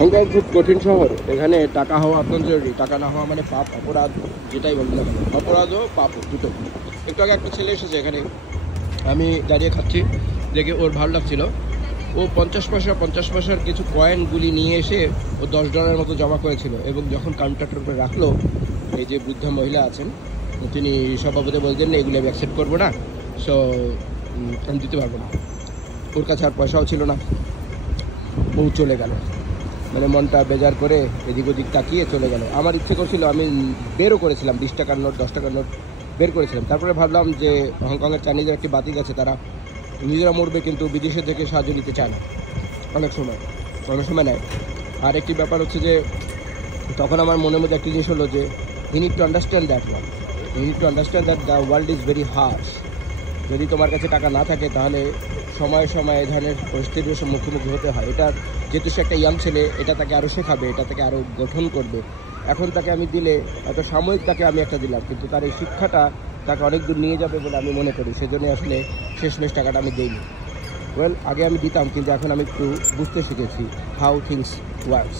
Hong Kong খুব কঠিন শহর, এখানে টাকা হওয়া অত্যন্ত জরুরি। টাকা না হওয়া মানে পাপ, অপরাধ, যেটাই বলি না কেন, অপরাধও পাপও দুটো। একটু আগে একটা ছেলে এসেছে এখানে, আমি দাঁড়িয়ে খাচ্ছি দেখে ওর ভালো লাগছিল। ও 50 পয়সার কিছু কয়েনগুলি নিয়ে এসে ও $10 মতো জমা করেছিল, এবং যখন কাউন্টারটার উপরে রাখলো, এই যে বৃদ্ধ মহিলা আছেন তিনি সভাপতি বলতেন না এগুলি আমি অ্যাকসেপ্ট করবো না, সো আমি দিতে পারবো না। ওর কাছে আর পয়সাও ছিল না, ও চলে গেল, মানে মনটা বেজার করে এদিক ওদিক তাকিয়ে চলে গেল। আমার ইচ্ছে করছিল, আমি বেরও করেছিলাম 20 টাকার নোট 10 টাকার নোট বের করেছিলাম। তারপরে ভাবলাম যে হংকংয়ের চাইনিজের একটি বাতিক আছে, তারা নিজেরা মরবে কিন্তু বিদেশে থেকে সাহায্য নিতে চায় না, অনেক সময় নেয়। আর একটি ব্যাপার হচ্ছে যে তখন আমার মনের মধ্যে একটি জিনিস হলো যে you need to understand that the world is very harsh. যদি তোমার কাছে টাকা না থাকে তাহলে সময়ে সময়ে এই ধরনের পরিস্থিতির মুখোমুখি হতে হয়। এটা যেহেতু সে একটা ইয়াং ছেলে, এটা তাকে আরও শেখাবে, এটা তাকে আরও গঠন করবে। এখন তাকে আমি দিলে হয়তো সাময়িক তাকে আমি একটা দিলাম, কিন্তু তার এই শিক্ষাটা তাকে অনেক দূর নিয়ে যাবে বলে আমি মনে করি। সেজন্য আসলে শেষমেশ টাকাটা আমি দিইনি। আগে আমি দিতাম, কিন্তু এখন আমি একটু বুঝতে শিখেছি হাউ থিংস ওয়ার্কস।